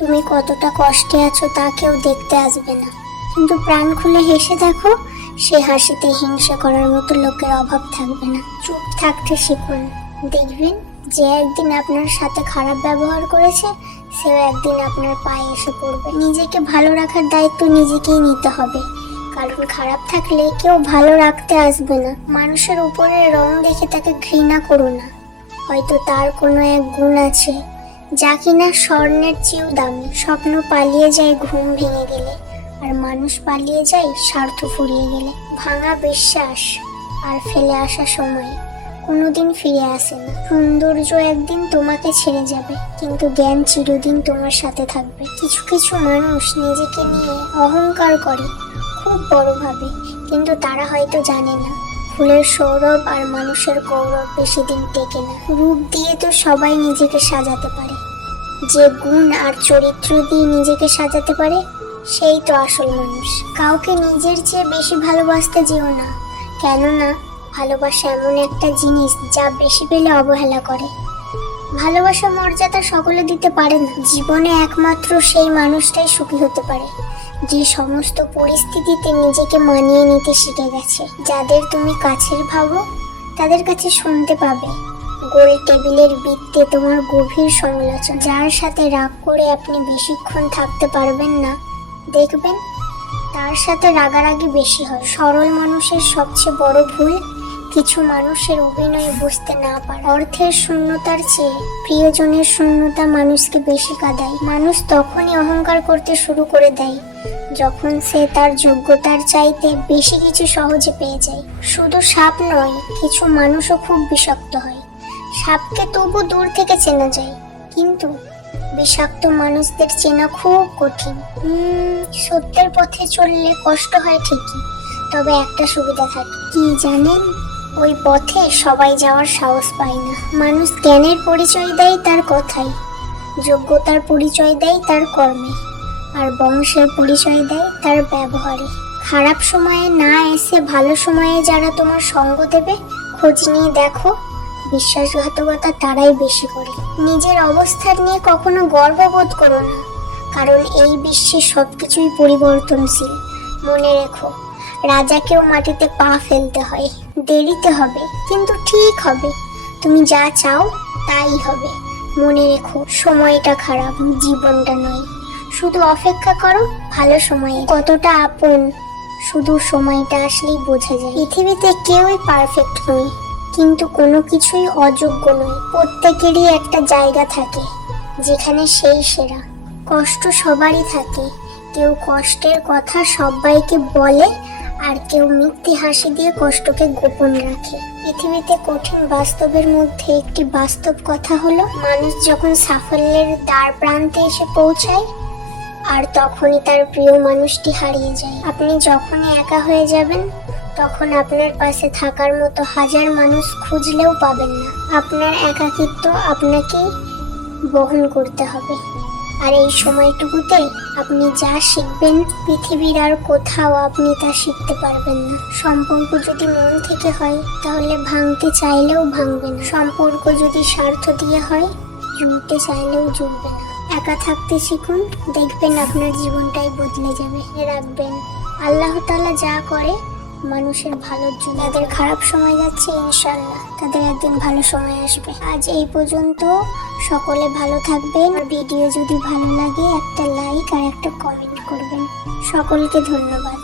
তুমি কতটা কষ্টে আছো তা কেউ দেখতে আসবে না, কিন্তু প্রাণ খুলে হেসে দেখো, সে হাসিতে হিংসা করার মতো লোকের অভাব থাকবে না। চুপ থাকতে শিখুন, দেখবেন যে একদিন আপনার সাথে খারাপ ব্যবহার করেছে সেও একদিন আপনার পায়ে এসে পড়বে। নিজেকে ভালো রাখার দায়িত্ব নিজেকেই নিতে হবে, কারণ খারাপ থাকলে কেউ ভালো রাখতে আসবে না। মানুষের উপরের রং দেখে তাকে ঘৃণা করো না, হয়তো তার কোনো এক গুণ আছে যা কিনা স্বর্ণের চেয়েও দামি। স্বপ্ন পালিয়ে যায় ঘুম ভেঙে গেলে, আর মানুষ পালিয়ে যায় স্বার্থ ফুরিয়ে গেলে। ভাঙা বিশ্বাস আর ফেলে আসা সময় কোনোদিন ফিরে আসে না। সৌন্দর্য একদিন তোমাকে ছেড়ে যাবে, কিন্তু জ্ঞান চিরদিন তোমার সাথে থাকবে। কিছু কিছু মানুষ নিজেকে নিয়ে অহংকার করে খুব বড় ভাবে, কিন্তু তারা হয়তো জানে না ফুলের সৌরভ আর মানুষের গৌরব বেশি দিন টেকে না। রূপ দিয়ে তো সবাই নিজেকে সাজাতে পারে, যে গুণ আর চরিত্র দিয়ে নিজেকে সাজাতে পারে সেই তো আসল মানুষ। কাউকে নিজের চেয়ে বেশি ভালোবাসতে যেও না, কেননা ভালোবাসা এমন একটা জিনিস যা বেশি পেলে অবহেলা করে। ভালোবাসার মর্যাদা সকলে দিতে পারে না। জীবনে একমাত্র সেই মানুষটাই সুখী হতে পারে যে সমস্ত পরিস্থিতিতে নিজেকে মানিয়ে নিতে শিখে গেছে। যাদের তুমি কাছের ভাবো তাদের কাছে শুনতে পাবে গোল টেবিলের বৃত্তে তোমার গভীর সমালোচনা। যার সাথে রাগ করে আপনি বেশিক্ষণ থাকতে পারবেন না, দেখবেন তার সাথে রাগারাগি বেশি হয়। সরল মানুষের সবচেয়ে বড় ভুল কিছু মানুষের অভিনয় বুঝতে না পারে। অর্থের শূন্যতার চেয়ে প্রিয়জনের শূন্যতা মানুষকে বেশি কাঁদায়। মানুষ তখনই অহংকার করতে শুরু করে দেয় যখন সে তার যোগ্যতার চাইতে বেশি কিছু সহজে পেয়ে যায়। শুধু সাপ নয়, কিছু মানুষও খুব বিষাক্ত হয়। সাপকে তবু দূর থেকে চেনা যায়, কিন্তু বিষাক্ত মানুষদের চেনা খুব কঠিন। সত্যের পথে চললে কষ্ট হয় ঠিকই, তবে একটা সুবিধা থাকে, কি জানেন? ওই পথে সবাই যাওয়ার সাহস পায় না। মানুষ জ্ঞানের পরিচয় দেয় তার কথায়, যোগ্যতার পরিচয় দেয় তার কর্মে, আর বংশের পরিচয় দেয় তার ব্যবহারে। খারাপ সময়ে না এসে ভালো সময়ে যারা তোমার সঙ্গ দেবে, খোঁজ নিয়ে দেখো বিশ্বাসঘাতকতা তারাই বেশি করে। নিজের অবস্থান নিয়ে কখনো গর্ববোধ করো না, কারণ এই বিশ্বে সবকিছুই পরিবর্তনশীল। মনে রেখো, রাজাকেও মাটিতে পা ফেলতে হয়। দেরিতে হবে, কিন্তু ঠিক হবে। তুমি যা চাও তাই হবে। মনে রেখো, সময়টা খারাপ, জীবনটা নয়। শুধু অপেক্ষা করো, ভালো সময়ে কতটা আপন শুধু সময়টা আসলেই বোঝা যায়। পৃথিবীতে কেউই পারফেক্ট নয়, কিন্তু কোনো কিছুই অযোগ্য নয়। প্রত্যেকেরই একটা জায়গা থাকে যেখানে সেই সেরা। কষ্ট সবারই থাকে, কেউ কষ্টের কথা সবাইকে বলে, আর কেউ মিথ্যে হাসি দিয়ে কষ্টকে গোপন রাখে। পৃথিবীতে কঠিন বাস্তবের মধ্যে একটি বাস্তব কথা হলো, মানুষ যখন সাফল্যের দ্বার প্রান্তে এসে পৌঁছায় আর তখনই তার প্রিয় মানুষটি হারিয়ে যায়। আপনি যখনই একা হয়ে যাবেন, তখন আপনার পাশে থাকার মতো হাজার মানুষ খুঁজলেও পাবেন না। আপনার একাকিত্ব আপনাকেই বহন করতে হবে, আর এই সময়টুকুতে আপনি যা শিখবেন পৃথিবীর আর কোথাও আপনি তা শিখতে পারবেন না। সম্পর্ক যদি মন থেকে হয় তাহলে ভাঙতে চাইলেও ভাঙবে না। সম্পর্ক যদি স্বার্থ দিয়ে হয়, জুড়তে চাইলেও জুড়বে না। একা থাকতে শিখুন, দেখবেন আপনার জীবনটাই বদলে যাবে। রাখবেন, আল্লাহ তাআলা যা করে মানুষের ভালোর জন্য। যাদের খারাপ সময় যাচ্ছে, ইনশাআল্লাহ তাদের একদিন ভালো সময় আসবে। আজ এই পর্যন্ত, সকলে ভালো থাকবেন। ভিডিও যদি ভালো লাগে একটা লাইক আর একটা কমেন্ট করবেন। সকলকে ধন্যবাদ।